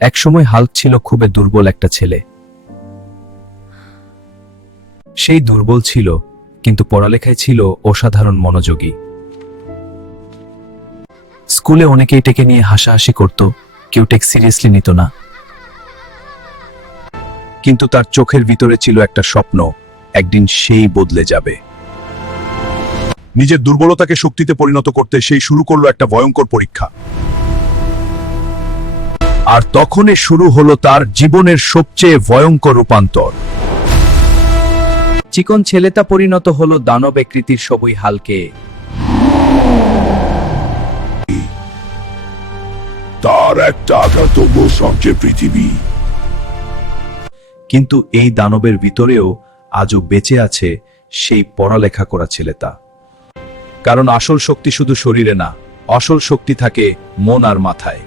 একসময় হাল্ক ছিল খুবই দুর্বল একটা ছেলে। সেই দুর্বল ছিল, কিন্তু পড়ালেখায় ছিল অসাধারণ মনোযোগী। স্কুলে অনেকেই এটাকে নিয়ে হাসাহাসি করত, কেউ টেক সিরিয়াসলি নিত না। কিন্তু তার চোখের ভিতরে ছিল একটা স্বপ্ন, একদিন সেই বদলে যাবে। নিজের দুর্বলতাকে শক্তিতে পরিণত করতে সেই শুরু করলো একটা ভয়ঙ্কর পরীক্ষা। আর তখনই শুরু হলো তার জীবনের সবচেয়ে ভয়ঙ্কর রূপান্তর। চিকন ছেলেটা পরিণত হলো দানব আকৃতির সবই হালকে। তার একটা আঘাতব্য সবচেয়ে পৃথিবী। কিন্তু এই দানবের ভিতরেও আজও বেঁচে আছে সেই পড়ালেখা করা ছেলেটা। কারণ আসল শক্তি শুধু শরীরে না, আসল শক্তি থাকে মন আর মাথায়।